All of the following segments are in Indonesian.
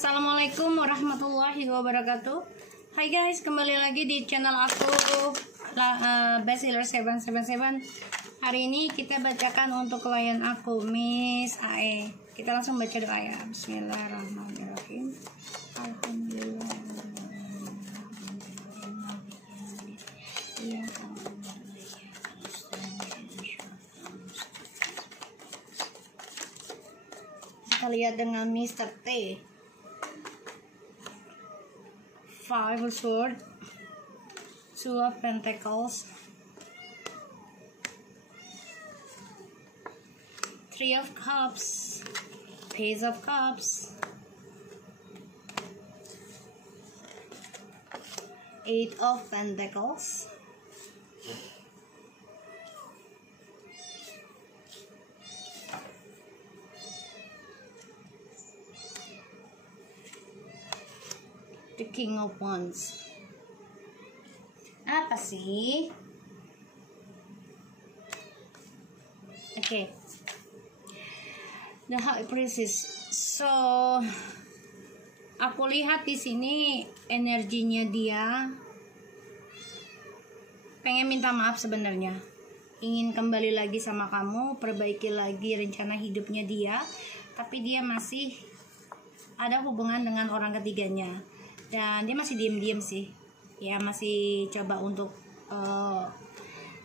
Assalamualaikum warahmatullahi wabarakatuh. Hai guys, kembali lagi di channel aku Bestseller 777. Hari ini kita bacakan untuk klien aku Miss AE. Kita langsung baca doa ya. Bismillahirrahmanirrahim. Alhamdulillah. Kita lihat dengan Mr. T. Five of Swords, Two of Pentacles, Three of Cups, Page of Cups, Eight of Pentacles, the King of Wands. Apa sih? Oke. The High Priestess. So, aku lihat di sini energinya dia pengen minta maaf sebenarnya. Ingin kembali lagi sama kamu, perbaiki lagi rencana hidupnya dia, tapi dia masih ada hubungan dengan orang ketiganya. Dan dia masih diem-diem sih ya, masih coba untuk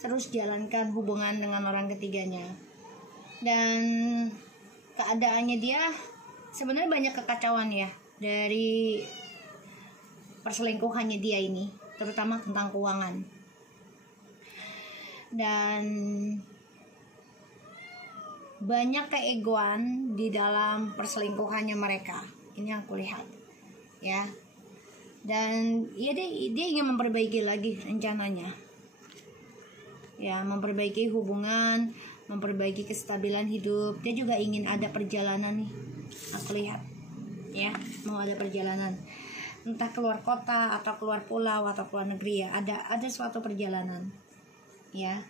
terus jalankan hubungan dengan orang ketiganya. Dan keadaannya dia sebenarnya banyak kekacauan ya dari perselingkuhannya dia ini, terutama tentang keuangan. Dan banyak keegoan di dalam perselingkuhannya mereka. Ini yang aku lihat ya. Dan ya dia ingin memperbaiki lagi rencananya ya, memperbaiki hubungan, memperbaiki kestabilan hidup. Dia juga ingin ada perjalanan nih, aku lihat ya, mau ada perjalanan entah keluar kota atau keluar pulau atau keluar negeri ya, ada suatu perjalanan ya.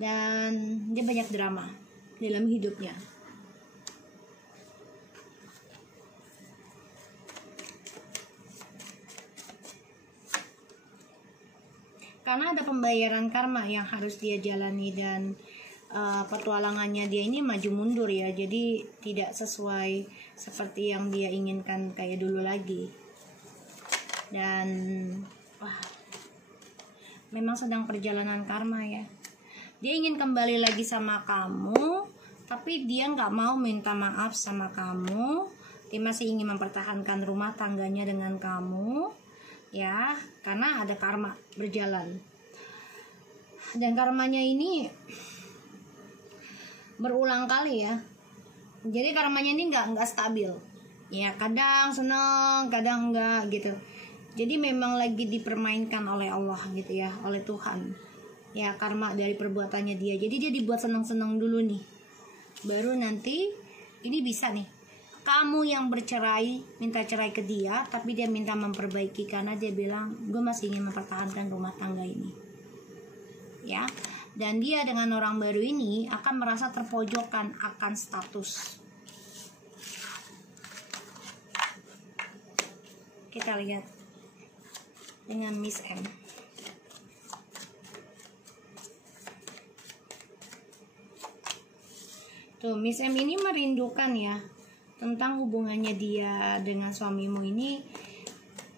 Dan dia banyak drama dalam hidupnya. Karena ada pembayaran karma yang harus dia jalani, dan petualangannya dia ini maju mundur ya, jadi tidak sesuai seperti yang dia inginkan kayak dulu lagi. Dan memang sedang perjalanan karma ya. Dia ingin kembali lagi sama kamu, tapi dia nggak mau minta maaf sama kamu. Dia masih ingin mempertahankan rumah tangganya dengan kamu ya, karena ada karma berjalan. Dan karmanya ini berulang kali ya. Jadi karmanya ini nggak stabil ya, kadang seneng kadang enggak gitu. Jadi memang lagi dipermainkan oleh Allah gitu ya, oleh Tuhan ya, karma dari perbuatannya dia. Jadi dia dibuat seneng-seneng dulu nih, baru nanti ini bisa nih kamu yang bercerai, minta cerai ke dia, tapi dia minta memperbaiki karena dia bilang, gue masih ingin mempertahankan rumah tangga ini ya. Dan dia dengan orang baru ini akan merasa terpojokkan akan status. Kita lihat dengan Miss M. Tuh, Miss M ini merindukan ya, tentang hubungannya dia dengan suamimu ini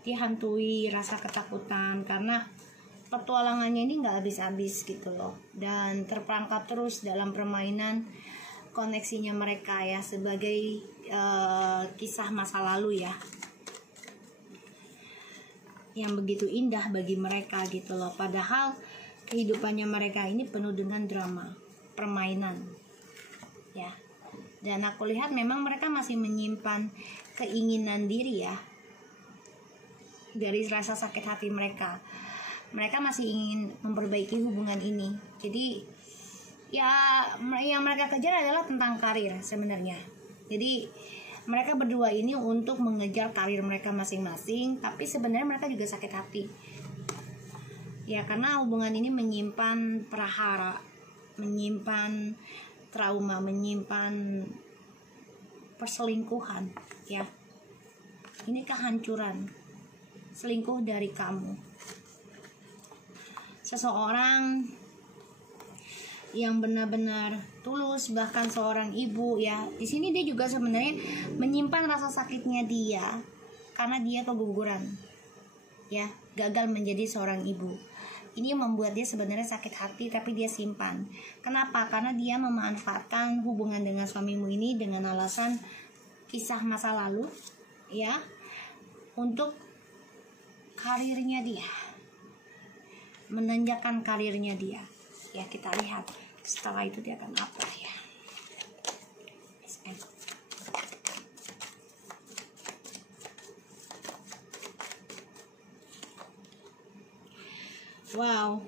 dihantui rasa ketakutan karena petualangannya ini nggak habis-habis gitu loh, dan terperangkap terus dalam permainan koneksinya mereka ya, sebagai kisah masa lalu ya, yang begitu indah bagi mereka gitu loh. Padahal kehidupannya mereka ini penuh dengan drama, permainan ya. Dan aku lihat memang mereka masih menyimpan keinginan diri ya, dari rasa sakit hati mereka. Mereka masih ingin memperbaiki hubungan ini. Jadi ya yang mereka kejar adalah tentang karir sebenarnya. Jadi mereka berdua ini untuk mengejar karir mereka masing-masing, tapi sebenarnya mereka juga sakit hati ya, karena hubungan ini menyimpan prahara, menyimpan trauma, menyimpan perselingkuhan, ya. Ini kehancuran, selingkuh dari kamu. Seseorang yang benar-benar tulus, bahkan seorang ibu, ya. Di sini dia juga sebenarnya menyimpan rasa sakitnya dia karena dia keguguran, ya, gagal menjadi seorang ibu. Ini membuat dia sebenarnya sakit hati, tapi dia simpan. Kenapa? Karena dia memanfaatkan hubungan dengan suamimu ini dengan alasan kisah masa lalu, ya, untuk karirnya dia, menanjakan karirnya dia. Ya, kita lihat setelah itu dia akan apa, ya. Wow,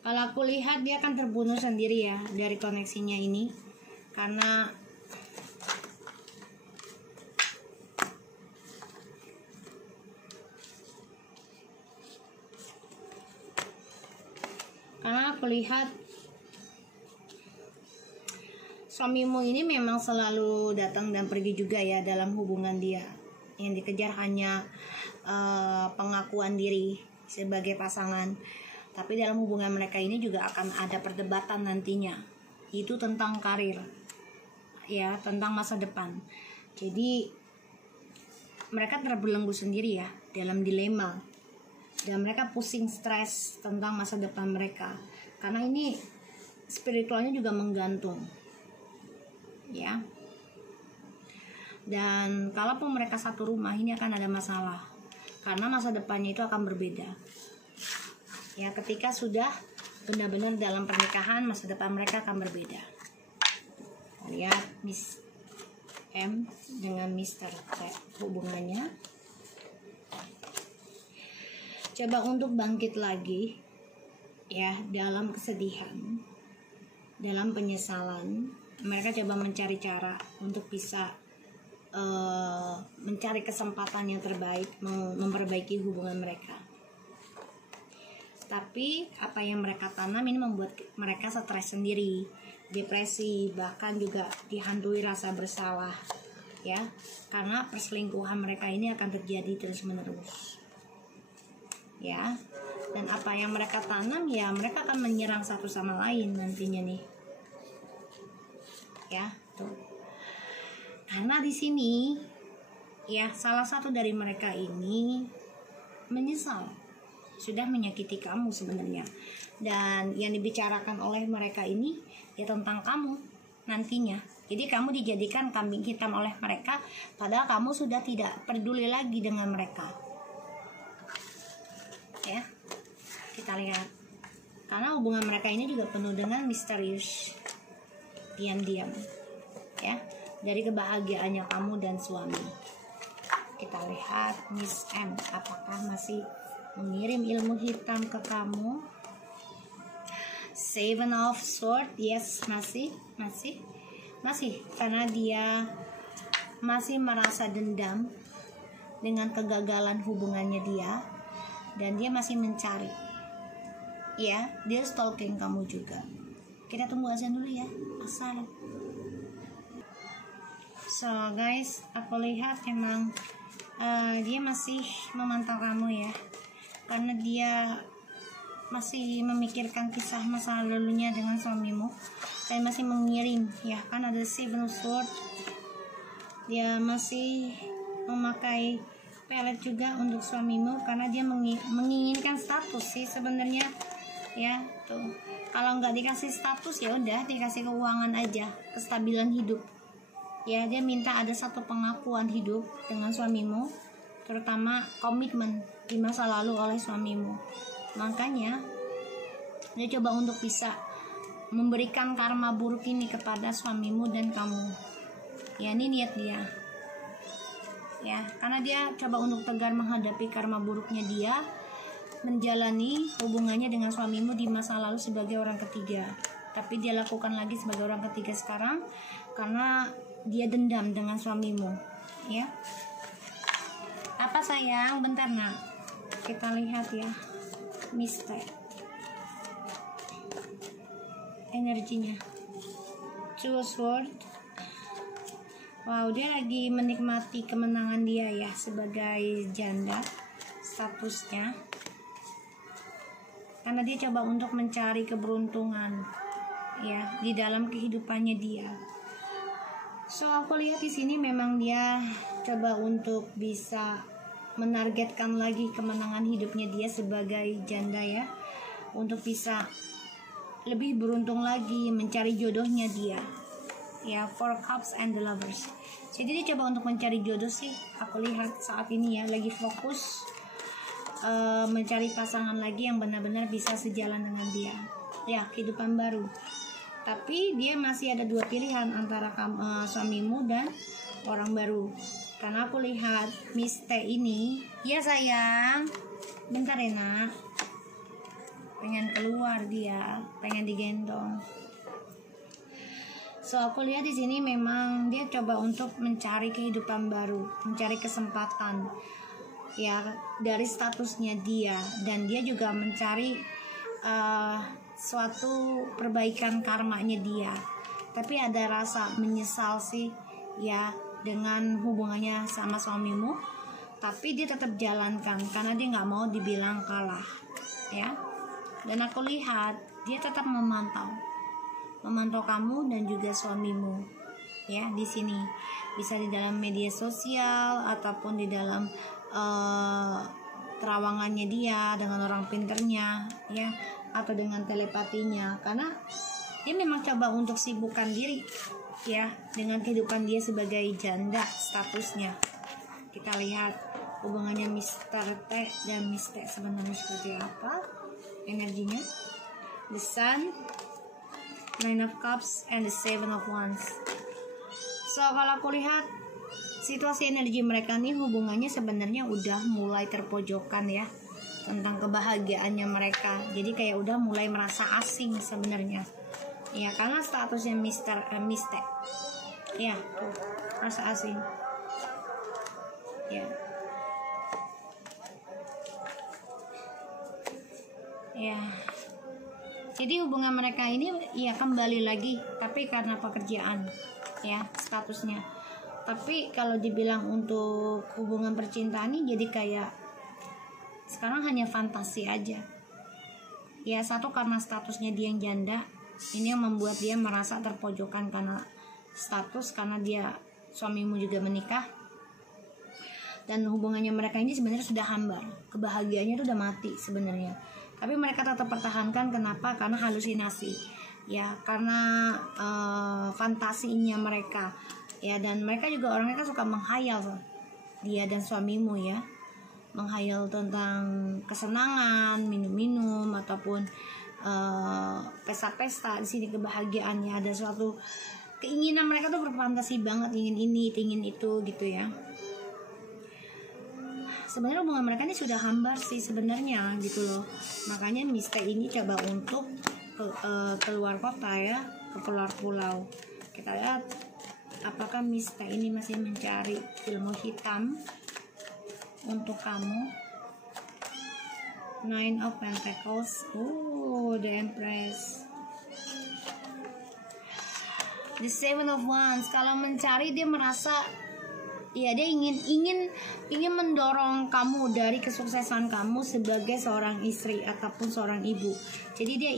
kalau aku lihat dia akan terbunuh sendiri, ya, dari koneksinya ini, karena aku lihat suamimu ini memang selalu datang dan pergi juga, ya, dalam hubungan dia. Yang dikejar hanya pengakuan diri sebagai pasangan, tapi dalam hubungan mereka ini juga akan ada perdebatan nantinya, itu tentang karir, ya, tentang masa depan. Jadi mereka terbelenggu sendiri, ya, dalam dilema, dan mereka pusing, stres tentang masa depan mereka, karena ini spiritualnya juga menggantung, ya. Dan kalaupun mereka satu rumah, ini akan ada masalah karena masa depannya itu akan berbeda, ya. Ketika sudah benar-benar dalam pernikahan, masa depan mereka akan berbeda. Lihat Miss M dengan Mr. T hubungannya. Coba untuk bangkit lagi, ya, dalam kesedihan, dalam penyesalan. Mereka coba mencari cara untuk bisa mencari kesempatan yang terbaik, memperbaiki hubungan mereka. Tapi apa yang mereka tanam ini membuat mereka stres sendiri, depresi, bahkan juga dihantui rasa bersalah, ya, karena perselingkuhan mereka ini akan terjadi terus menerus, ya. Dan apa yang mereka tanam, ya, mereka akan menyerang satu sama lain nantinya nih, ya, tuh. Karena di sini, ya, salah satu dari mereka ini menyesal sudah menyakiti kamu sebenarnya, dan yang dibicarakan oleh mereka ini, ya, tentang kamu nantinya. Jadi kamu dijadikan kambing hitam oleh mereka, padahal kamu sudah tidak peduli lagi dengan mereka, ya. Kita lihat, karena hubungan mereka ini juga penuh dengan misterius, diam-diam, ya, dari kebahagiaannya kamu dan suami. Kita lihat Miss M, apakah masih mengirim ilmu hitam ke kamu? Seven of Swords, yes, masih, karena dia masih merasa dendam dengan kegagalan hubungannya dia, dan dia masih mencari, ya, dia stalking kamu juga. Kita tunggu azan dulu, ya, asal. So guys, aku lihat memang dia masih memantau kamu, ya, karena dia masih memikirkan kisah masa lalunya dengan suamimu, dan masih mengirim, ya, kan ada Seven of Swords. Dia masih memakai pelet juga untuk suamimu karena dia menginginkan status sih sebenarnya, ya, tuh. Kalau nggak dikasih status, ya udah dikasih keuangan aja, kestabilan hidup. Ya, dia minta ada satu pengakuan hidup dengan suamimu, terutama komitmen di masa lalu oleh suamimu. Makanya dia coba untuk bisa memberikan karma buruk ini kepada suamimu dan kamu. Ya, ini niat dia, ya, karena dia coba untuk tegar menghadapi karma buruknya dia, menjalani hubungannya dengan suamimu di masa lalu sebagai orang ketiga. Tapi dia lakukan lagi sebagai orang ketiga sekarang karena dia dendam dengan suamimu, ya. Apa sayang? Bentar nak, kita lihat, ya, Mister energinya. Two Swords, Wow, dia lagi menikmati kemenangan dia ya sebagai janda statusnya. Karena dia coba untuk mencari keberuntungan ya di dalam kehidupannya dia. So aku lihat di sini memang dia coba untuk bisa menargetkan lagi kemenangan hidupnya dia sebagai janda ya, untuk bisa lebih beruntung lagi mencari jodohnya dia. Ya, Four Cups and the Lovers. Jadi dia coba untuk mencari jodoh sih. Aku lihat saat ini ya lagi fokus mencari pasangan lagi yang benar-benar bisa sejalan dengan dia. Ya, kehidupan baru. Tapi dia masih ada dua pilihan antara suamimu dan orang baru. Karena aku lihat Miss T ini, ya sayang, bentar ya nak, pengen keluar dia, pengen digendong. So aku lihat di sini memang dia coba untuk mencari kehidupan baru, mencari kesempatan ya dari statusnya dia, dan dia juga mencari suatu perbaikan karmanya dia. Tapi ada rasa menyesal sih ya dengan hubungannya sama suamimu, tapi dia tetap jalankan karena dia nggak mau dibilang kalah ya. Dan aku lihat dia tetap memantau kamu dan juga suamimu ya di sini, bisa di dalam media sosial ataupun di dalam terawangannya dia dengan orang pinternya ya, atau dengan telepatinya, karena dia memang coba untuk sibukkan diri ya dengan kehidupan dia sebagai janda statusnya. Kita lihat hubungannya Mr. T dan Miss T sebenarnya seperti apa energinya. The Sun, Nine of Cups, and the Seven of Wands. So kalau aku lihat situasi energi mereka nih, hubungannya sebenarnya udah mulai terpojokan ya tentang kebahagiaannya mereka. Jadi kayak udah mulai merasa asing sebenarnya ya, karena statusnya Miss T ya tuh rasa asing ya. Ya, jadi hubungan mereka ini ya kembali lagi, tapi karena pekerjaan ya statusnya. Tapi kalau dibilang untuk hubungan percintaan ini jadi kayak sekarang hanya fantasi aja ya. Satu karena statusnya dia yang janda, ini yang membuat dia merasa terpojokan karena status, karena dia suamimu juga menikah, dan hubungannya mereka ini sebenarnya sudah hambar, kebahagiaannya itu udah mati sebenarnya. Tapi mereka tetap pertahankan. Kenapa? Karena halusinasi ya, karena fantasinya mereka ya. Dan mereka juga orangnya kan suka menghayal, dia dan suamimu ya, menghayal tentang kesenangan, minum-minum ataupun pesta-pesta. Di sini kebahagiaannya, ada suatu keinginan mereka tuh berfantasi banget, ingin ini, ingin itu gitu ya. Sebenarnya hubungan mereka ini sudah hambar sih sebenarnya gitu loh. Makanya Miss T ini coba untuk keluar kota ya, ke keluar pulau. Kita lihat apakah Miss T ini masih mencari ilmu hitam untuk kamu. Nine of Pentacles, the Empress, the Seven of Wands. Kalau mencari, dia merasa ya dia ingin mendorong kamu dari kesuksesan kamu sebagai seorang istri ataupun seorang ibu. Jadi dia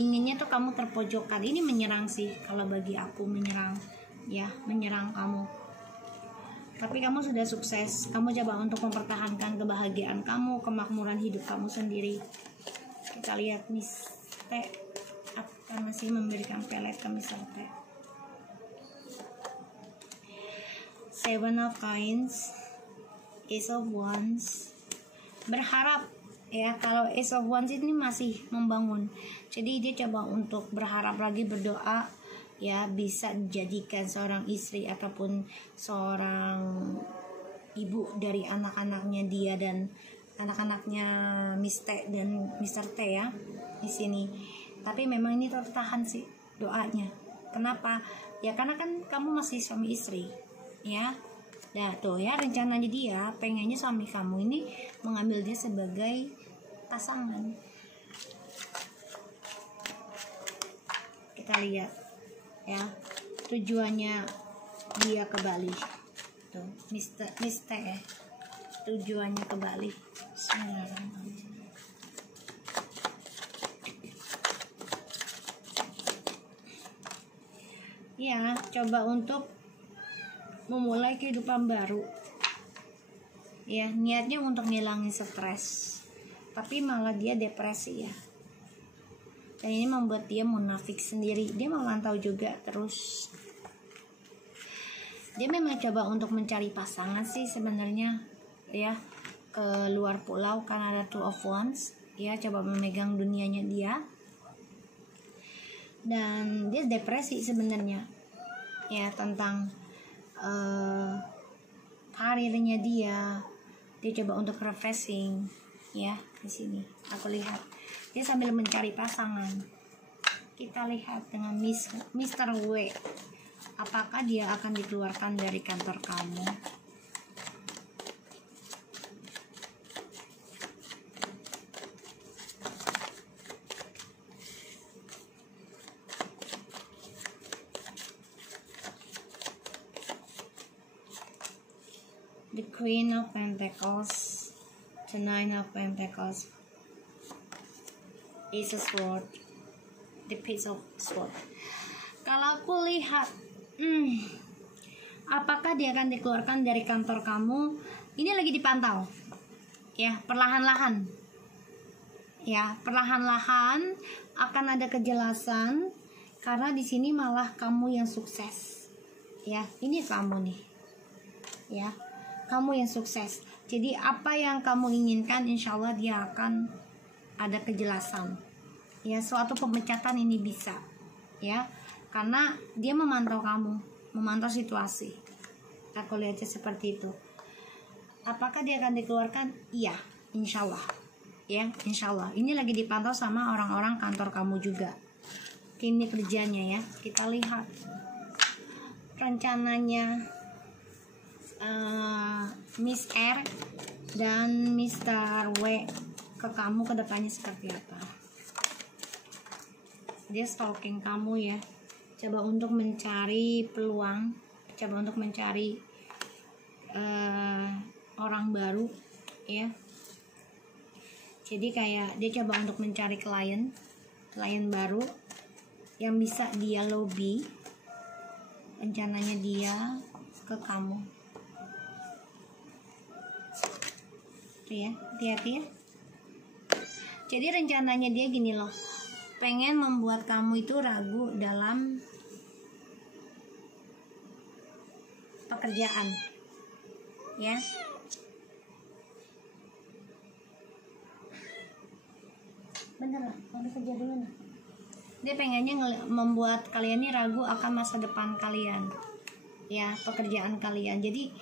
inginnya tuh kamu terpojokkan. Ini menyerang sih kalau bagi aku, menyerang ya, menyerang kamu. Tapi kamu sudah sukses, kamu coba untuk mempertahankan kebahagiaan kamu, kemakmuran hidup kamu sendiri. Kita lihat Miss T akan masih memberikan pelet ke Miss T. Seven of Coins, Ace of Wands. Berharap ya, kalau Ace of Wands ini masih membangun. Jadi dia coba untuk berharap lagi, berdoa ya bisa dijadikan seorang istri ataupun seorang ibu dari anak-anaknya dia dan anak-anaknya Miss T dan Mr. T ya di sini. Tapi memang ini tertahan sih doanya. Kenapa? Ya karena kan kamu masih suami istri ya. Nah tuh ya, rencananya dia pengennya suami kamu ini mengambil dia sebagai pasangan. Kita lihat ya, tujuannya dia ke Bali. Tuh, Mister ya. Tujuannya ke Bali. Bismillahirrahmanirrahim. Ya, coba untuk memulai kehidupan baru. Ya, niatnya untuk ngilangin stres. Tapi malah dia depresi ya. Dan ini membuat dia munafik sendiri. Dia memantau juga terus. Dia memang coba untuk mencari pasangan sih sebenarnya ya, ke luar pulau karena ada Two of Wands ya, coba memegang dunianya dia. Dan dia depresi sebenarnya ya, tentang karirnya dia coba untuk refreshing ya. Di sini aku lihat dia sambil mencari pasangan. Kita lihat dengan Mr. W, apakah dia akan dikeluarkan dari kantor kamu? The Queen of Pentacles, the Nine of Pentacles, Ace of Swords, the Page of Swords. Kalau aku lihat, apakah dia akan dikeluarkan dari kantor kamu? Ini lagi dipantau, ya, perlahan-lahan, ya, perlahan-lahan akan ada kejelasan karena di sini malah kamu yang sukses, ya. Ini kamu nih, ya. Kamu yang sukses. Jadi apa yang kamu inginkan, insya Allah dia akan ada kejelasan. Ya, suatu pemecatan ini bisa. Ya, karena dia memantau kamu, memantau situasi. Aku lihatnya seperti itu. Apakah dia akan dikeluarkan? Iya, insya Allah. Ya, insya Allah. Ini lagi dipantau sama orang-orang kantor kamu juga. Ini kerjanya ya. Kita lihat rencananya Miss R dan Mr. W ke kamu ke depannya seperti apa. Dia stalking kamu ya, coba untuk mencari peluang, coba untuk mencari orang baru ya. Jadi kayak dia coba untuk mencari klien baru yang bisa dia lobby, rencananya dia ke kamu. Ya, hati-hati ya. Jadi rencananya dia gini loh, pengen membuat kamu itu ragu dalam pekerjaan, ya. Bener lah, kalau kerja dulu nih. Dia pengennya membuat kalian ini ragu akan masa depan kalian, ya, pekerjaan kalian. Jadi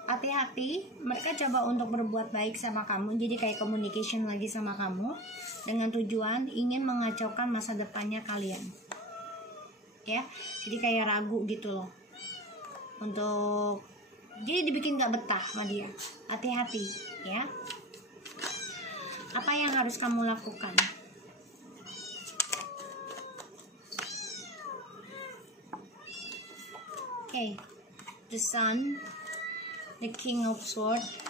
hati-hati, mereka coba untuk berbuat baik sama kamu, jadi kayak communication lagi sama kamu dengan tujuan ingin mengacaukan masa depannya kalian, ya. Jadi kayak ragu gitu loh, untuk jadi dibikin gak betah sama dia. Hati-hati ya. Apa yang harus kamu lakukan? Oke, the Sun, the King of Swords,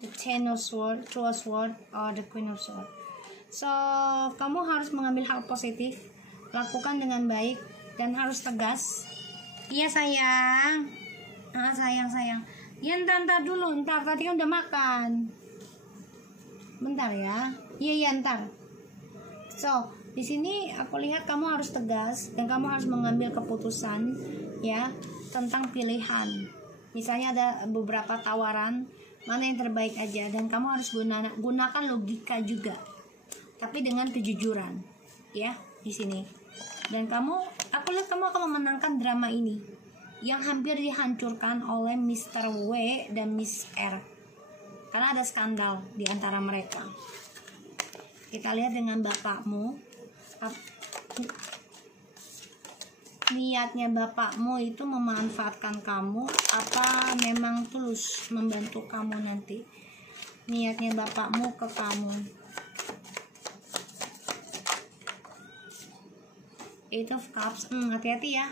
the Ten of Swords, Two of Swords, or the Queen of Swords. So, kamu harus mengambil hal positif, lakukan dengan baik, dan harus tegas. Iya sayang, sayang. Ya ntar dulu, tadi kan udah makan. Bentar ya, iya ntar. So, di sini aku lihat kamu harus tegas dan kamu harus mengambil keputusan ya, tentang pilihan. Misalnya ada beberapa tawaran, mana yang terbaik aja, dan kamu harus gunakan logika juga, tapi dengan kejujuran ya di sini. Dan aku lihat kamu akan memenangkan drama ini yang hampir dihancurkan oleh Mr. W dan Miss R karena ada skandal di antara mereka. Kita lihat dengan bapakmu, niatnya bapakmu itu memanfaatkan kamu apa memang tulus membantu kamu nanti. Niatnya bapakmu ke kamu. Eight of Cups, hati-hati ya.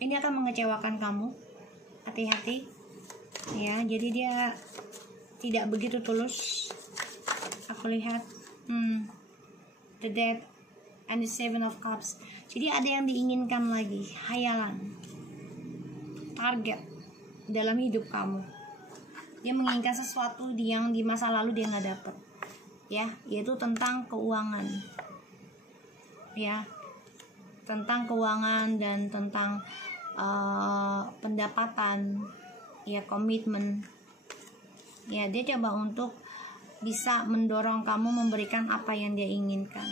ini akan mengecewakan kamu. Hati-hati ya, jadi dia tidak begitu tulus. Aku lihat the Death and the Seven of Cups. Jadi ada yang diinginkan lagi, hayalan, target dalam hidup kamu. Dia menginginkan sesuatu yang di masa lalu dia nggak dapet, ya, yaitu tentang keuangan, ya, tentang keuangan dan tentang pendapatan, ya, komitmen. Ya, dia coba untuk bisa mendorong kamu memberikan apa yang dia inginkan.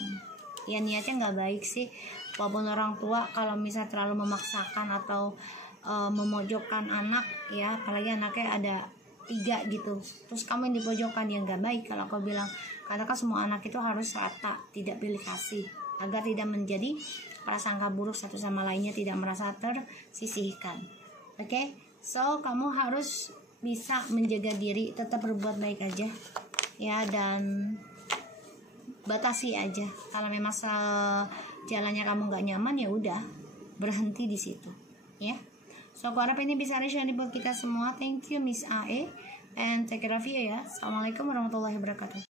Ya, niatnya nggak baik sih, walaupun orang tua kalau misalnya terlalu memaksakan atau memojokkan anak, ya, apalagi anaknya ada 3 gitu, terus kamu yang dipojokkan, ya nggak baik kalau kau bilang. Karena kan semua anak itu harus rata, tidak pilih kasih, agar tidak menjadi prasangka buruk satu sama lainnya, tidak merasa tersisihkan. Oke, so kamu harus bisa menjaga diri, tetap berbuat baik aja, ya, dan batasi aja. Kalau memang jalannya kamu nggak nyaman, ya udah berhenti di situ, ya. So aku harap ini bisa share buat kita semua. Thank you Miss AE, and take care of you ya. Assalamualaikum warahmatullahi wabarakatuh.